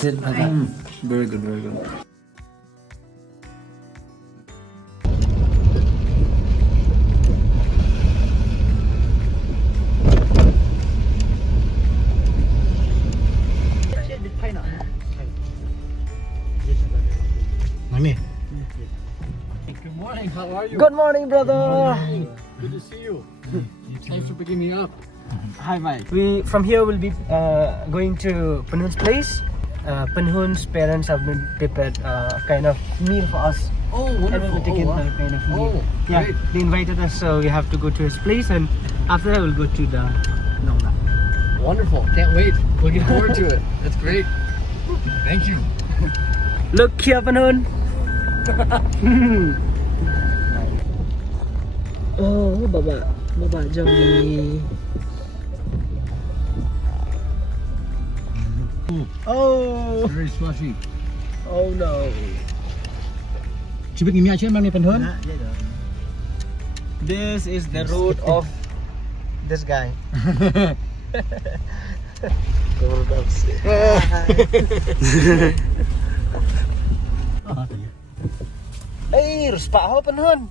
Very good, very good. Good morning, how are you? Good morning, brother. Good to see you. Thanks for picking me up. Hi, Mike. We from here will be going to Penhun's place. Penhun's parents have been prepared kind of meal for us. Oh, And wonderful. we'll take wow. kind of meal. Oh, Yeah, great. they invited us, so we have to go to his place, and after that we'll go to the Nongla. Wonderful. Can't wait. Looking forward to it. That's great. Thank you. Look here, Penhun. Oh, baba jom ni. Oh, Very slushy. oh no. Chị biết nghe chuyện mang này phần hơn? This is the road of this guy. Hey, Ruspa ho Penhun.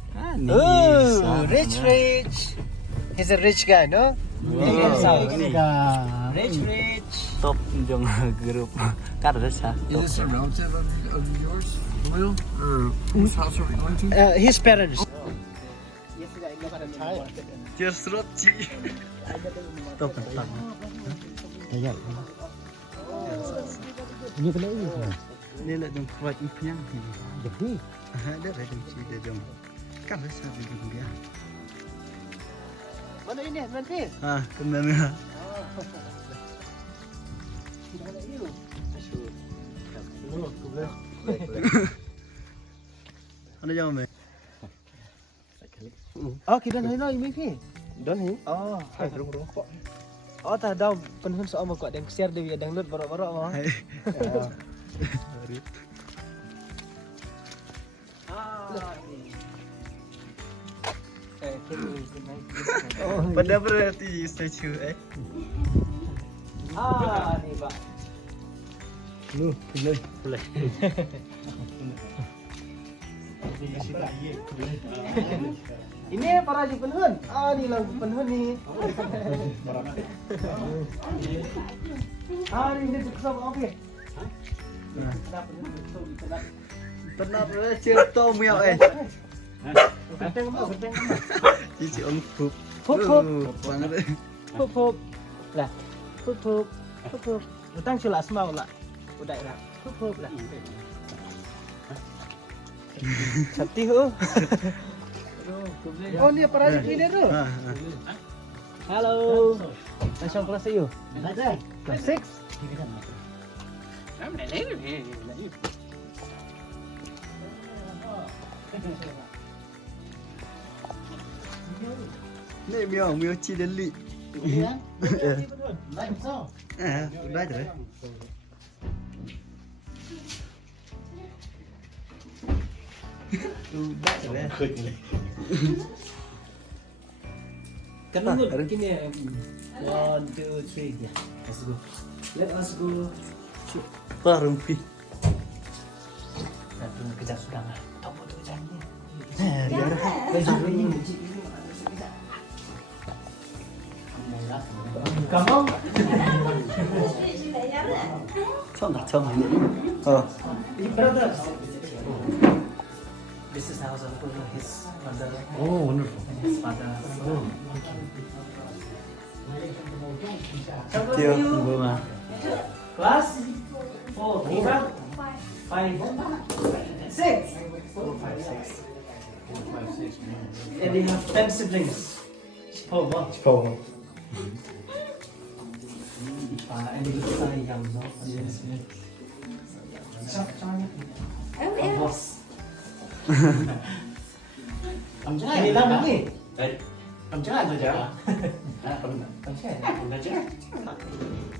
Oh, rich. He's a rich guy, no? Rich. Top trong group cắt rất xa. Is this a relative of yours, Will? Or whose house are we going to? His parents. Cheers rốt chị. Top top. Ini kenapa ini? Ini lah dong kuat impian ni. Jadi, Ada lah dong chị để dong. Cắt rất xa đi dong dia. Mana ini, Manfis? Ah, kena ni. Ano jawab me? Oh, kita dah nói Manfis. Don't he? Oh, oh ta daw Penhun soal mo ko dang share dewi dang lut barok-barok mo. Pada berarti statue eh. Ni Pak. Boleh. Ini para di Penhun. Ni lang Penhun ni. Ni dia kesal okey. Pernah cerita miau eh. Benteng mo. Cici om pup. Pup. Banget. Pup. Lah. Pup. Utang sila asma lah. Udah lah. Pup lah. Sakti ho. Oh, ni para di sini tu. Halo. Langsung kelas you. Kelas 6. Ni miau ci deli. Udah je. Kan dulu begini. 1, 2, 3. Ya. Let's go. Let us go. Parumpi. Nah, kejar sudah lah. Topo tu kejarnya. Kamu? Chong ini. Oh. Brother. This is house of his mother. oh, wonderful. And his father. Tiêu bunga. Class 4, 5, 6. 4, 5, 6. And they have 10 siblings. Oh, wow. And they look very young, no? Yes. Boss. Ini lama ni.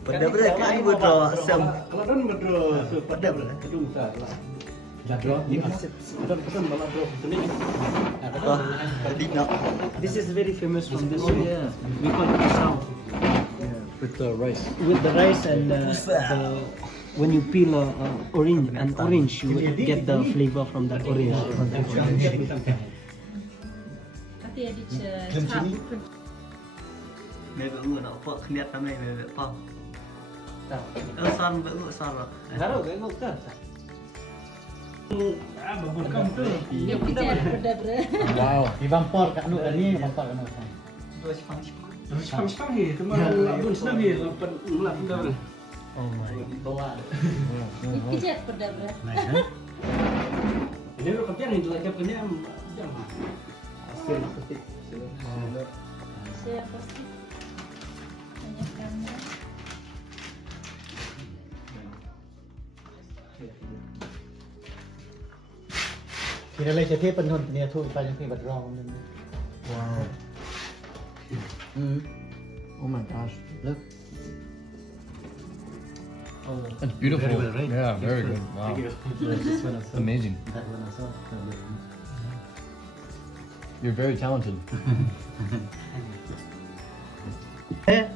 Pada berapa kan bodoh asam. Kalau don berdua, Pada berapa? kedung tak lah. Jadro, ni pesan malah bro. Sini. Oh, tadi nak. This is very famous from this area. We call it Pisau. With the rice. With the rice and when you peel an orange, you will get the flavor from that orange. Mẹ vợ ngựa nó vợ khniệt lắm này mẹ vợ phong. Son vợ ngựa son rồi. Wow, divampor kat nu tadi, divampor kat nu. Dua Jepang. Oh my. Bawa. Ini lo kapian itu aja punya jam. Kira lagi jadi penhun ni tu ipa yang ni berdraw ni. Wow. Oh my gosh, look. Oh. That's beautiful. Very well, right? Yeah, very good. Wow. This one also. Amazing. That one also. You're very talented.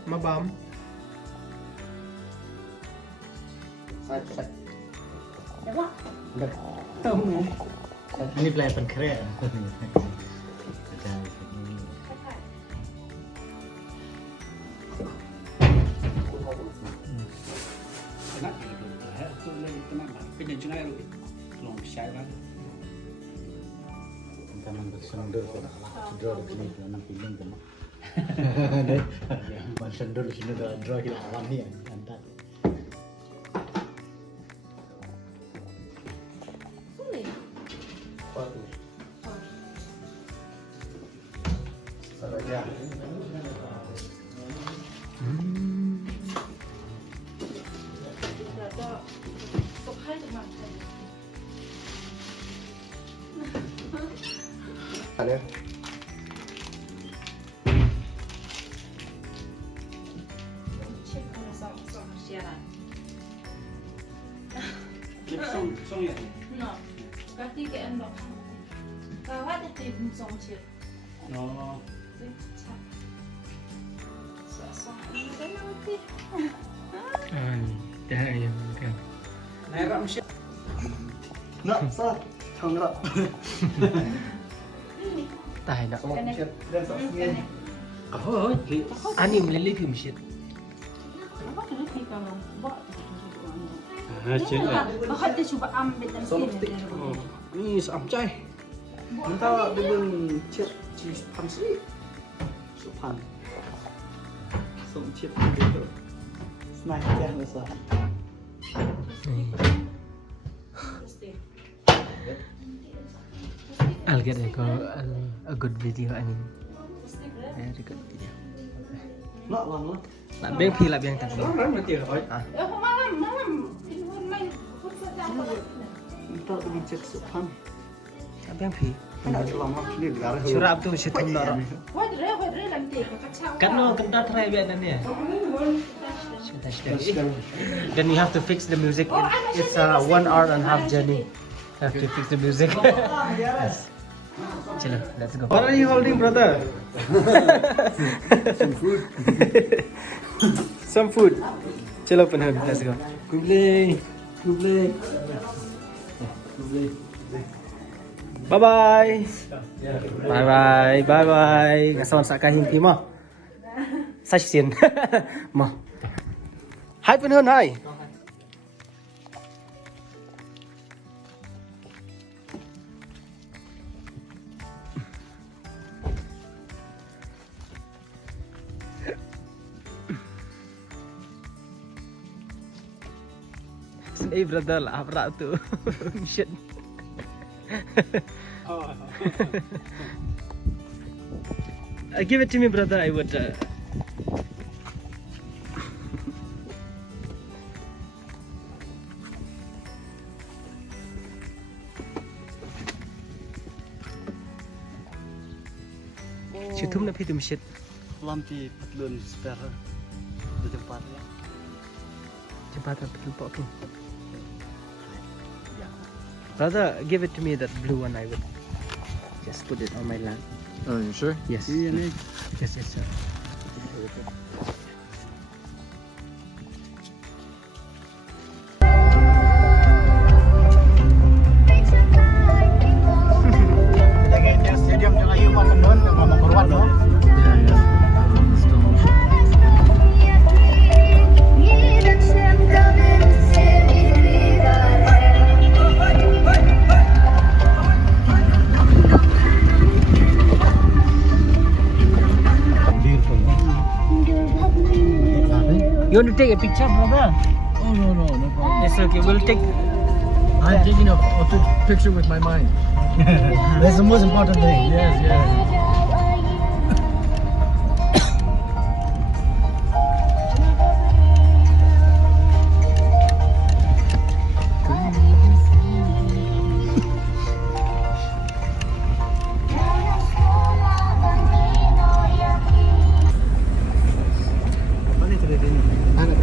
Mabam. Ini pelayan keren. Taman bersendur, sendur di sini dalam piling kan. Bersendur di sini dalam draw hilang awan ni antar. Ada. Nó, các tí cái ăn bọc cao hết thì tìm xong chuyện Nó sợ sợ cái nó tí nó sao? Không nó. Tahay na. cái này Đơn giản cái nghe. này Oh, ani melili film shit. nó bắt được thì còn bỏ Chính là. nó hết thì chụp âm bên tân tiền Ini sam chay. Kita dengan chat pan sih. Supan. Song chat gitu. Snack ya biasa. I'll get a good video ani. Very good video. Nó bằng nó. Nak biang pi lah biang tak. không malam malam hôm nay phút ra Kita dengan chat supan. Tak biang pi. Nak lama ni biar. Curap tu shit tu dah. quay rồi làm gì có các cháu Kan no kita try biar dan ni. Then you have to fix the music. It's a 1 hour and a half journey. Have to fix the music. Yes. Chalo, let's go. What are you holding, brother? Some food. Some food. Chalo Panhun, let's go. Kublai. Kublai. Kublai. Bye bye. Bye bye. Bye bye. Ngasawan sak kahing ti mo. Sa sin. Mo. Hi Panhun, hi. Hey brother lah, apa tu? Shit. Give it to me, brother. I would. Syutum na pitum shit. Lampi patlun spare di tempat ya. Cepat betul pok. Brother, give it to me that blue one. I would just put it on my lap. Oh, you sure? Yes. Iya nih. Yes, yes, sir. You want to take a picture, brother? Oh no problem. It's okay. We'll take. I'm taking a picture with my mind. That's the most important thing. Yes, yes. Mana itu dia? Anak.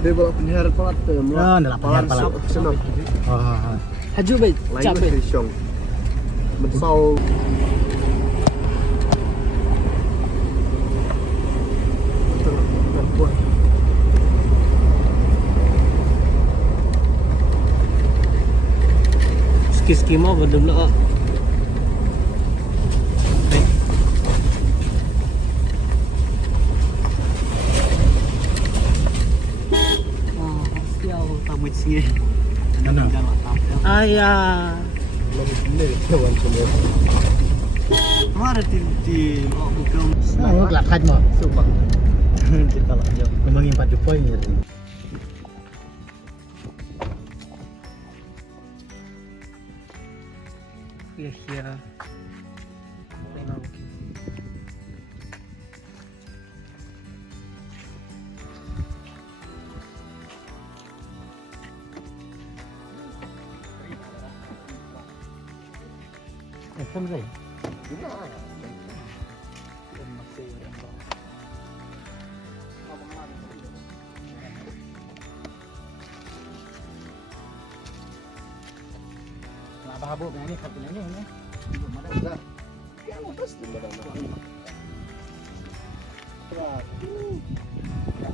Dia bawa penyiar pelat tuh. Ah, dah lah, penyiar pelat. Senang. Haju baik. Lain Capek. masih siong. Mensau. Ski mau belum lo. Sial, tamu sini. Ayah. Mari di bukan. Mau kelakar mah. Sumpah. Di kalau jauh. Kembangin 4 poin ya. Here. Selesai. Habuk yang ini kartunya ini.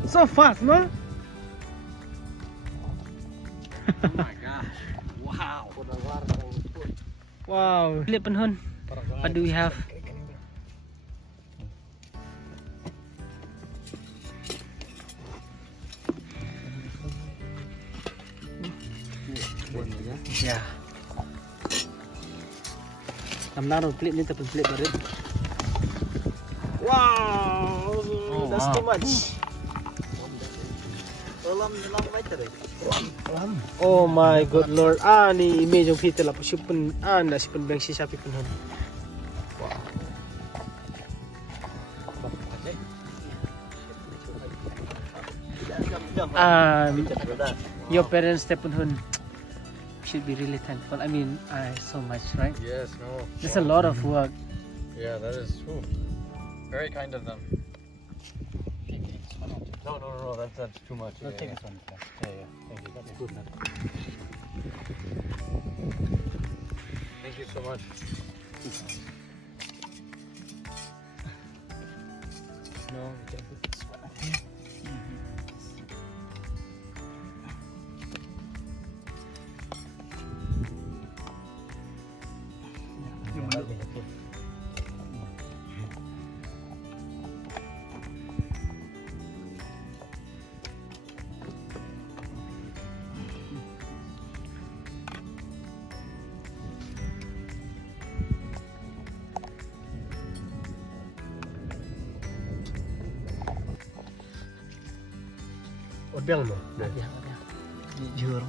So fast, no? Oh my gosh. Wow. Wow. Lihat penhun. What do we have? Yeah. I'm not on flip ni tapi flip baru. Wow, that's too much. Oh my good lord. Ni image yung kita lah. Sipun na sipun bang si sapi pun hon. Your parents step pun hon should be really thankful. I mean, so much, right? Yes, no. There's a lot of work. Yeah, that is true. Very kind of them. No, that's too much. No, Yeah, take yeah. this one. Yeah. Thank you. That's good enough. Thank you so much. No, just this one. Odang no. Jujur.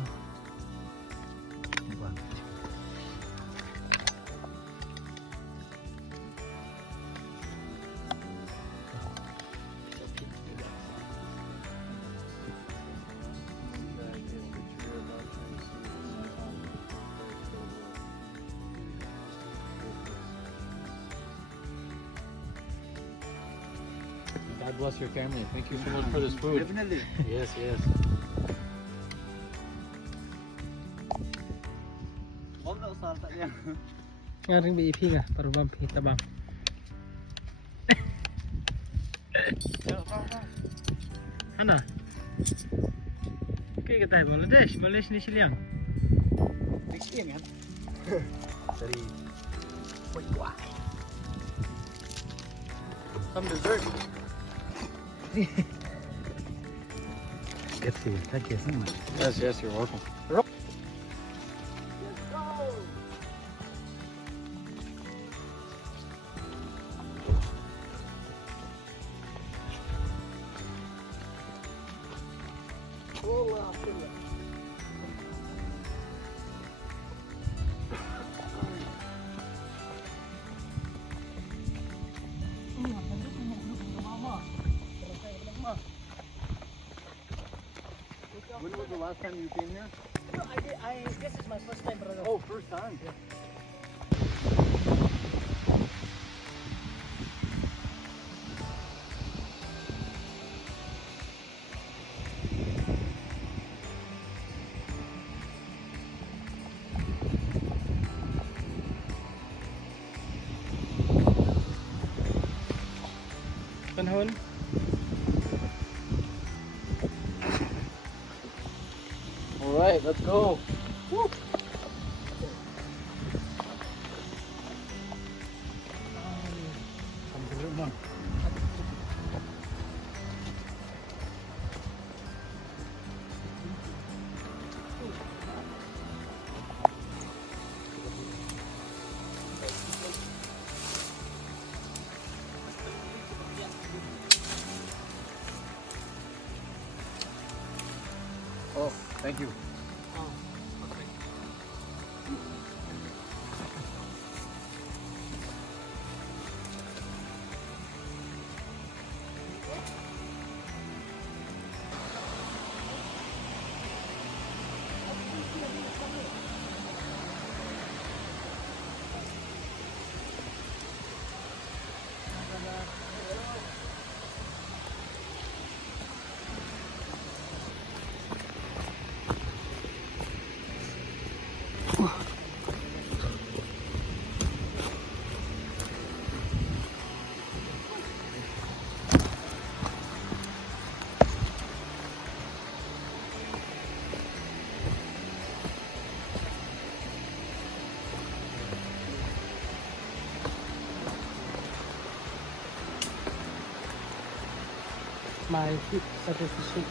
God bless your family. Thank you so much for this food. Definitely. Yes, yes. Enggak usah letaknya. Ngaring BIP nga para bang kita bang. Ana. Okay kita Bangladesh, Malaysia ni siliang. Next game kan. Dari Some dessert. thank you so much. Yes, you're welcome. When was the last time you came here? This is my first time, brother. Oh, first time. Panahon. All right, let's go. Oh, thank you. My feet started to shake.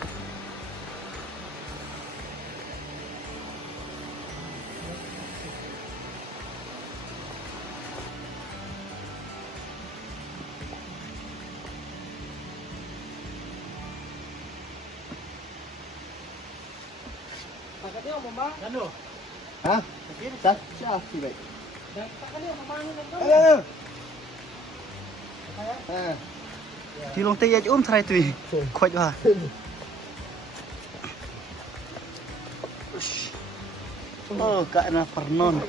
Pakatnya mau mbak? Kan lo? Hah? Sah? Siapa sih, baik? Pakatnya mau mang ini kan? Ayo. Thì lòng tây ôm thay tùy khoạch vào cãi là pernon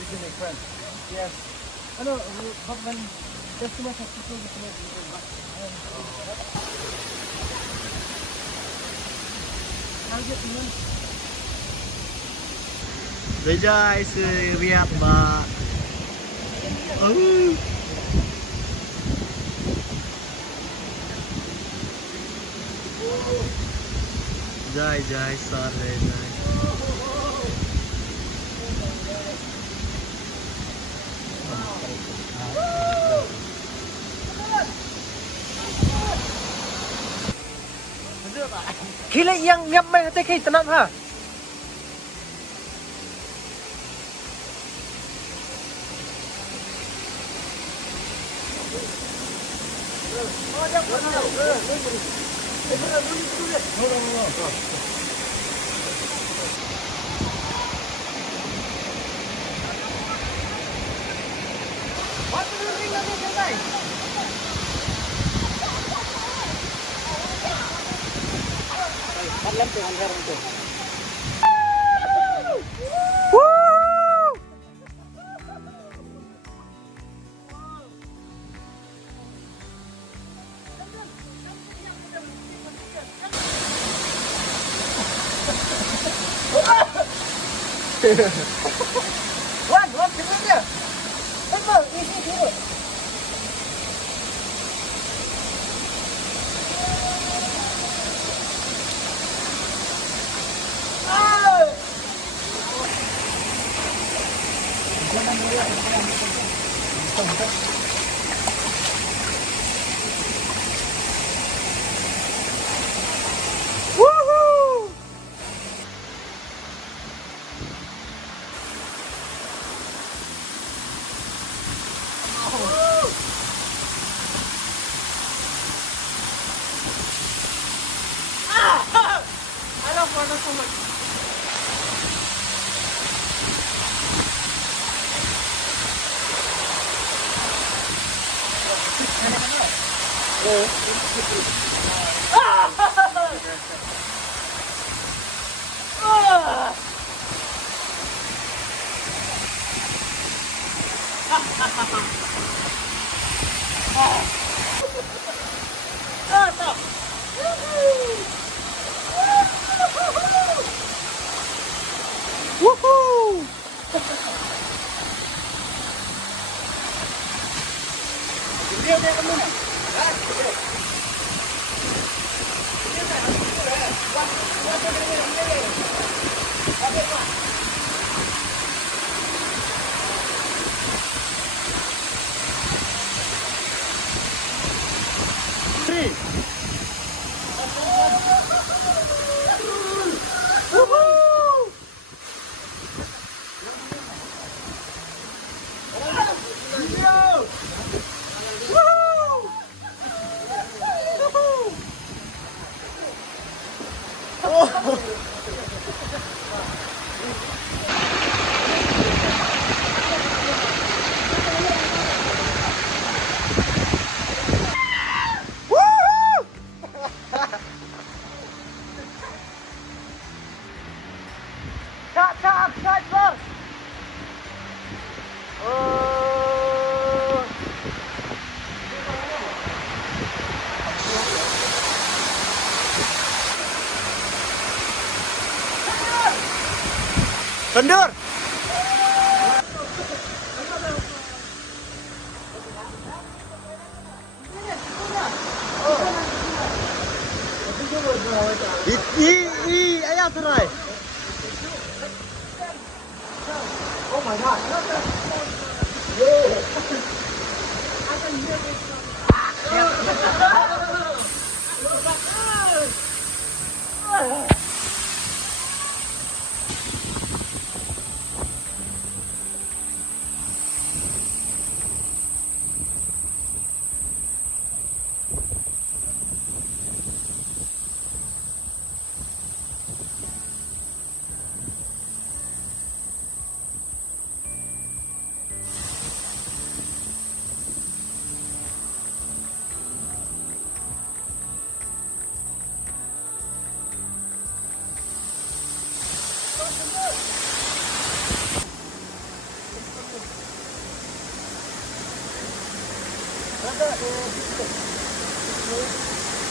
We can make friends. Yes. Ano, bakman just to make a photo with me. Target yun. guys, lihat mbak. Jai, sorry, jai. Kila yang ngập mày tới khi tận ha. Alam ko ang garong ko. Wag, tingnan niya. Ano, isi. Kendur. Ayah turai. Oh my god.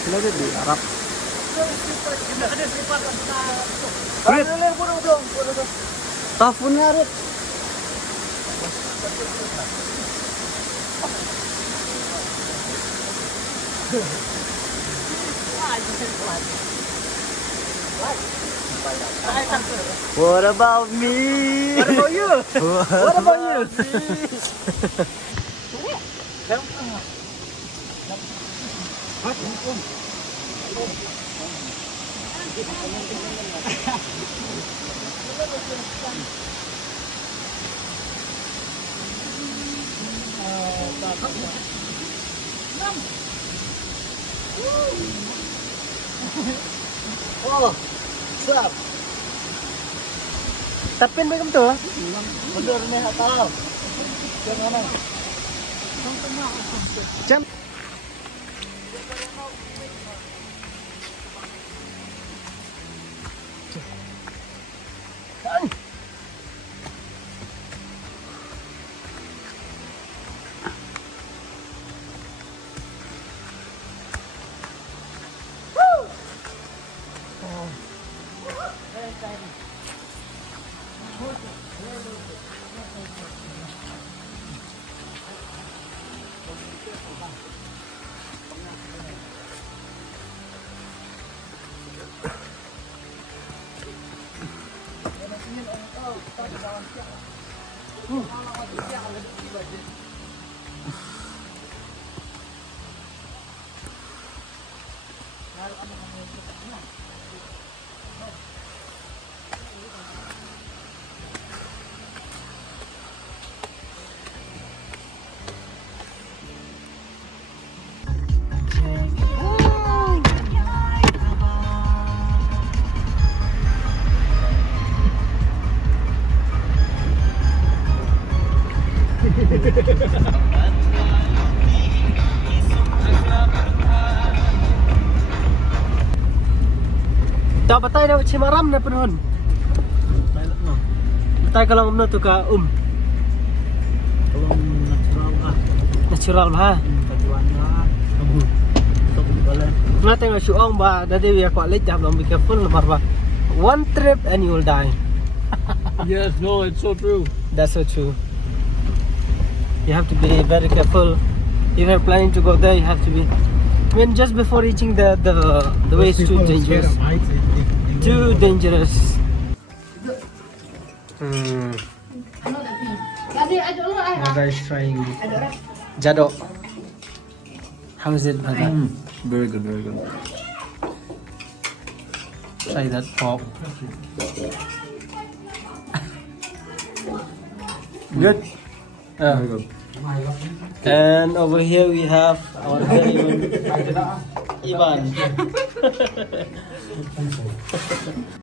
Sila di Arab. Tafun ngarit. What about me? What about you? What about you? Oh, siap. Tapin ba ito? Bener nih, tahu. Jangan. Jam. Tak batay na Cimaram na panahon. Batay ka lang tu ka Kalau natural ah, natural ba? kajuan lah. Kamu. Stop di balik. Na tengok syuong ba dadi we ko let jam be careful lamar ba. One trip and you will die. Yes, no, it's so true. That's so true. You have to be very careful. If you're planning to go there, you have to be. I mean, just before reaching the way is too dangerous. Too dangerous. My guys trying Jado. How is it, brother? Very good, very good. Try that pork. Good. Very good. And over here we have our very own Ivan.